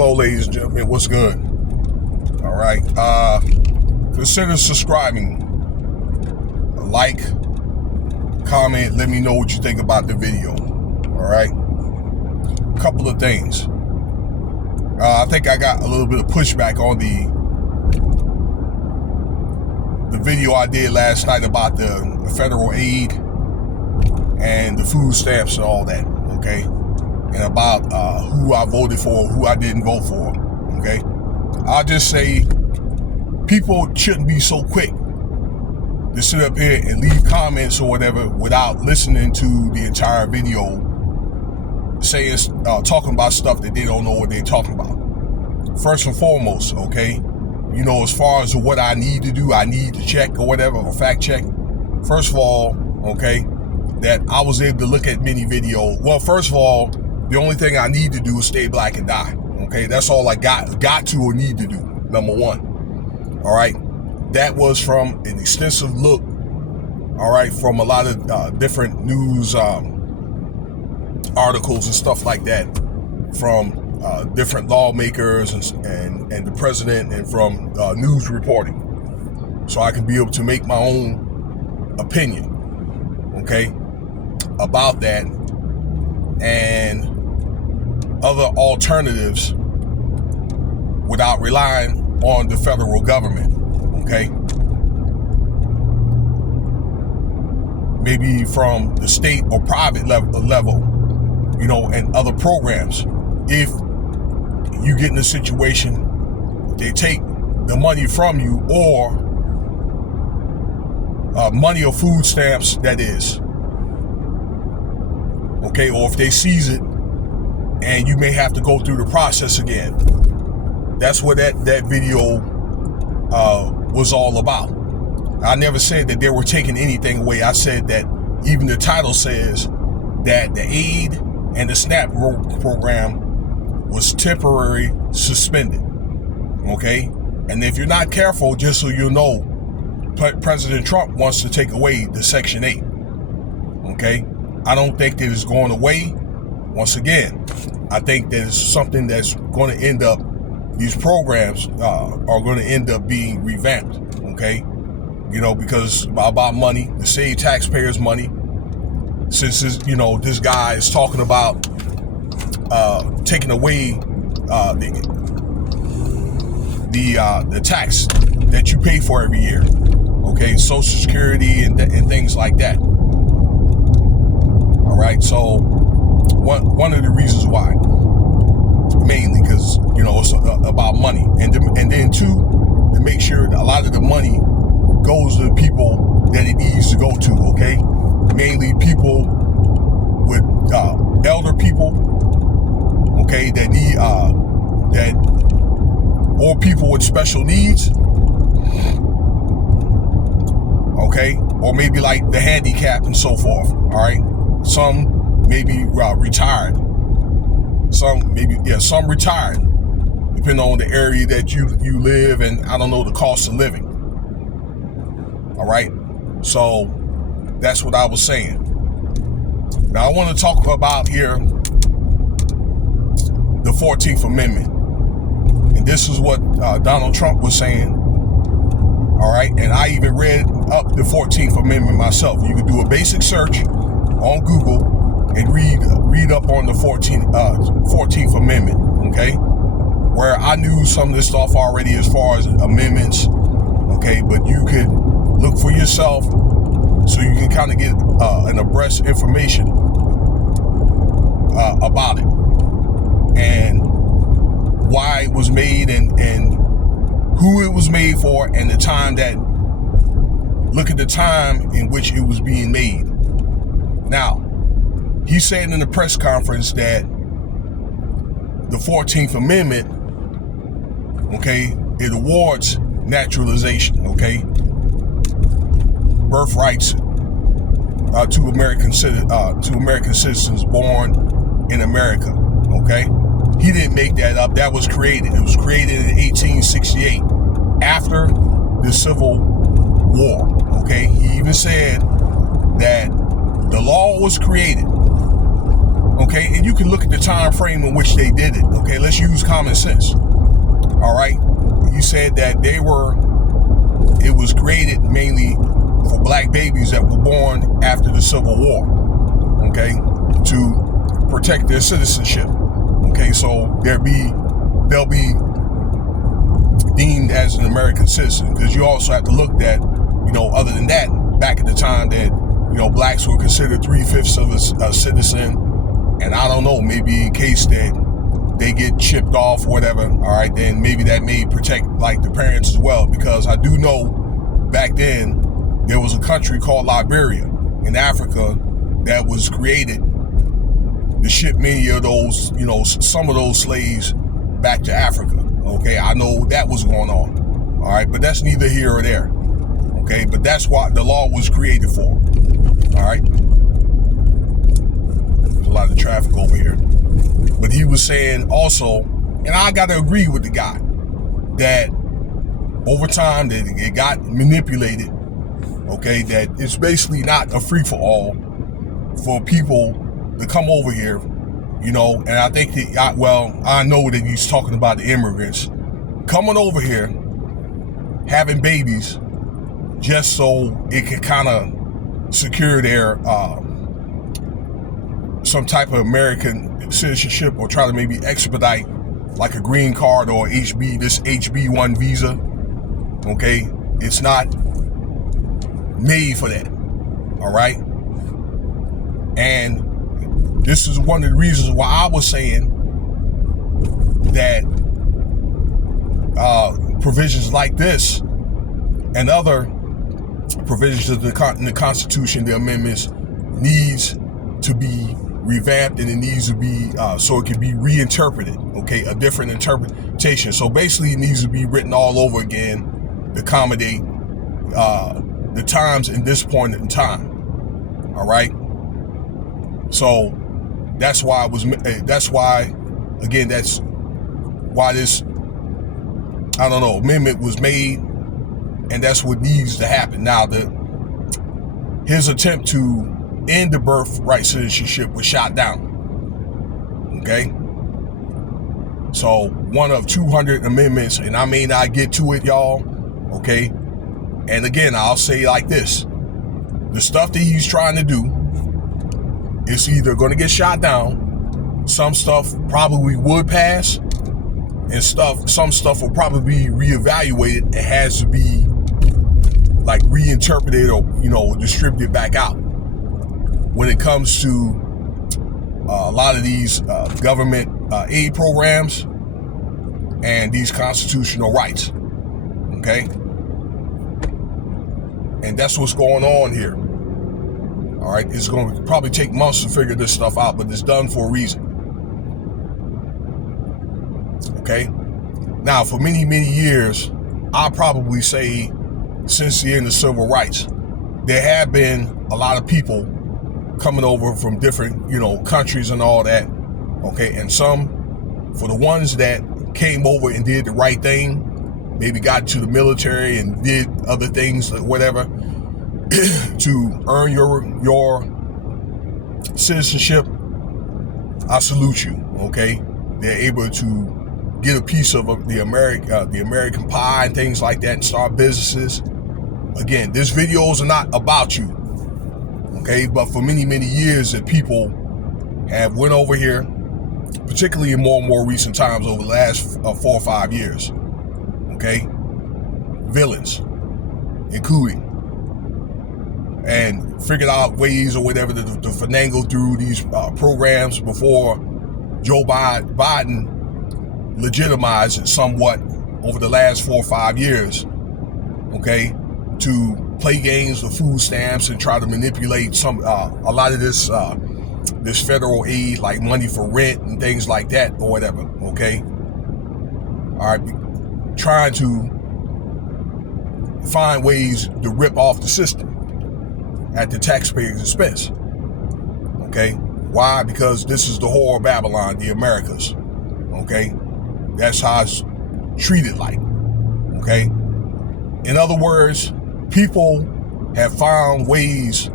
Hello, ladies and gentlemen. What's good? All right. Consider subscribing. Like, comment, let me know what you think about the video. All right. Couple of things. I think I got a little bit of pushback on the video I did last night about the federal aid and the food stamps and all that. Okay. And about who I voted for, who I didn't vote for, okay? I'll just say people shouldn't be so quick to sit up here and leave comments or whatever without listening to the entire video, saying, talking about stuff that they don't know what they're talking about. First and foremost, okay, you know, as far as what I need to do, I need to check or whatever, or fact check. First of all, okay, that I was able to look at many videos. Well, first of all, the only thing I need to do is stay black and die. Okay, that's all I got to or need to do. Number one. All right, that was from an extensive look. All right, from a lot of different news articles and stuff like that, from different lawmakers and the president, and from news reporting, so I can be able to make my own opinion. Okay, about that and other alternatives without relying on the federal government, okay? Maybe from the state or private level, you know, and other programs. If you get in a situation, they take the money from you, or money or food stamps, that is, okay, or if they seize it, and you may have to go through the process again. That's what that video was all about. I never said that they were taking anything away. I said that even the title says that the aid and the SNAP program was temporarily suspended. Okay? And if you're not careful, just so you know, President Trump wants to take away the Section 8. Okay? I don't think that it's going away. Once again, I think that it's something that's going to end up, these programs are going to end up being revamped, okay? You know, because about money, to save taxpayers money, since this, you know, this guy is talking about taking away the tax that you pay for every year, okay? Social Security and things like that. All right, so one of the reasons why, mainly because, you know, it's about money, and then two, to make sure that a lot of the money goes to the people that it needs to go to, okay? Mainly people with elder people, okay, that need or people with special needs, okay, or maybe like the handicapped and so forth. All right, some maybe retired, some retired, depending on the area that you live, and I don't know the cost of living. All right, so that's what I was saying. Now I want to talk about here the 14th Amendment, and this is what Donald Trump was saying. All right, and I even read up the 14th Amendment myself. You can do a basic search on Google and read up on the 14th Amendment, okay? Where I knew some of this stuff already as far as amendments, okay? But you could look for yourself so you can kind of get an abreast information about it, and why it was made, and who it was made for, and the time that, look at the time in which it was being made. Now, he said in the press conference that the 14th Amendment, okay, it awards naturalization, okay, birthrights to American citizens born in America, okay? He didn't make that up. That was created. It was created in 1868 after the Civil War, okay? He even said that the law was created, Okay, and you can look at the time frame in which they did it. Okay, let's use common sense. All right, you said that it was created mainly for black babies that were born after the Civil War. Okay, to protect their citizenship. Okay, so they'll be deemed as an American citizen, because you also have to look at, other than that, back at the time that, blacks were considered 3/5 of a citizen, and I don't know, maybe in case that they get chipped off or whatever, all right, then maybe that may protect like the parents as well, because I do know back then there was a country called Liberia in Africa that was created to ship many of those, some of those slaves back to Africa. Okay, I know that was going on. All right, but that's neither here or there. Okay, but that's what the law was created for. All right. There's a lot of traffic over here. But he was saying also, and I got to agree with the guy, that over time that it got manipulated. Okay, that it's basically not a free-for-all for people to come over here, and I think I know that he's talking about the immigrants coming over here, having babies, just so it can kind of secure their some type of American citizenship, or try to maybe expedite like a green card or this HB1 visa. Okay, it's not made for that. All right, and this is one of the reasons why I was saying that provisions like this and other provisions of in the Constitution, the amendments, needs to be revamped, and it needs to be so it can be reinterpreted. Okay, a different interpretation. So basically, it needs to be written all over again to accommodate the times in this point in time. All right. So that's why this amendment was made, and that's what needs to happen. Now, his attempt to end the birthright citizenship was shot down. Okay? So, one of 200 amendments, and I may not get to it, y'all. Okay? And again, I'll say like this. The stuff that he's trying to do is either going to get shot down, some stuff probably would pass, and some stuff will probably be reevaluated. It has to be like reinterpreted or, distributed back out. When it comes to a lot of these government aid programs and these constitutional rights. Okay? And that's what's going on here. All right, it's going to probably take months to figure this stuff out, but it's done for a reason. Okay? Now, for many, many years, I'll probably say since the end of civil rights, there have been a lot of people coming over from different, countries and all that. Okay, and some, for the ones that came over and did the right thing, maybe got to the military and did other things, whatever, to earn your citizenship, I salute you. Okay, they're able to get a piece of the American pie and things like that, and start businesses. Again, this videos are not about you. Okay, but for many, many years that people have went over here, particularly in more and more recent times over the last 4 or 5 years. Okay, villains, including, and figured out ways or whatever to finagle through these programs before Joe Biden legitimized it somewhat over the last 4 or 5 years. Okay, to play games with food stamps and try to manipulate a lot of this federal aid, like money for rent and things like that or whatever. Okay, all right, trying to find ways to rip off the system at the taxpayer's expense. Okay, why? Because this is the whore of Babylon, the Americas. Okay, that's how it's treated like. Okay, in other words, people have found ways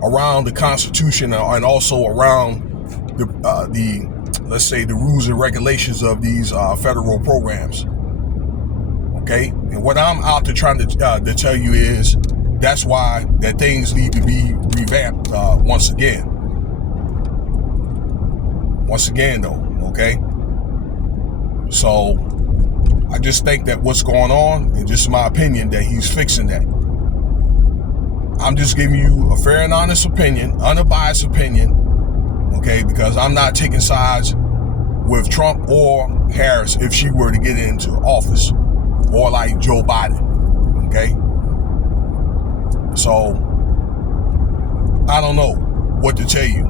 around the Constitution and also around let's say the rules and regulations of these federal programs. Okay, and what I'm out to trying to tell you is that's why that things need to be revamped once again. Once again, though, okay. So I just think that what's going on, and just my opinion, that he's fixing that. I'm just giving you a fair and honest opinion, unbiased opinion, okay, because I'm not taking sides with Trump or Harris if she were to get into office, or like Joe Biden, okay? So I don't know what to tell you.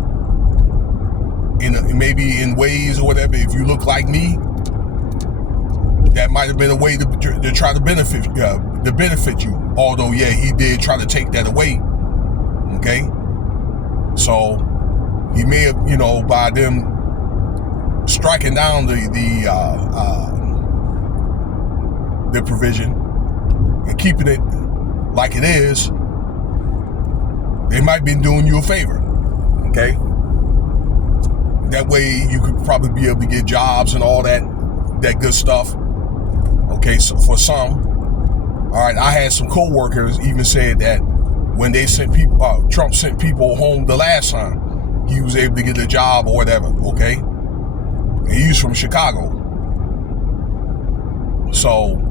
Maybe in ways or whatever, if you look like me, that might have been a way to try to benefit you. Although, yeah, he did try to take that away. Okay, so he may have, by them striking down the provision and keeping it like it is, they might be doing you a favor. Okay, that way you could probably be able to get jobs and all that good stuff. Okay, so for some, all right, I had some co-workers even said that when they sent people, Trump sent people home the last time, he was able to get a job or whatever, okay? And he's from Chicago. So,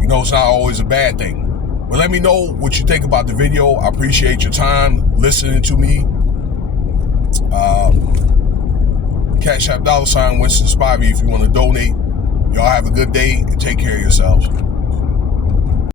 it's not always a bad thing. But let me know what you think about the video. I appreciate your time listening to me. Cash App $Winston Spivey if you want to donate. Y'all have a good day and take care of yourselves.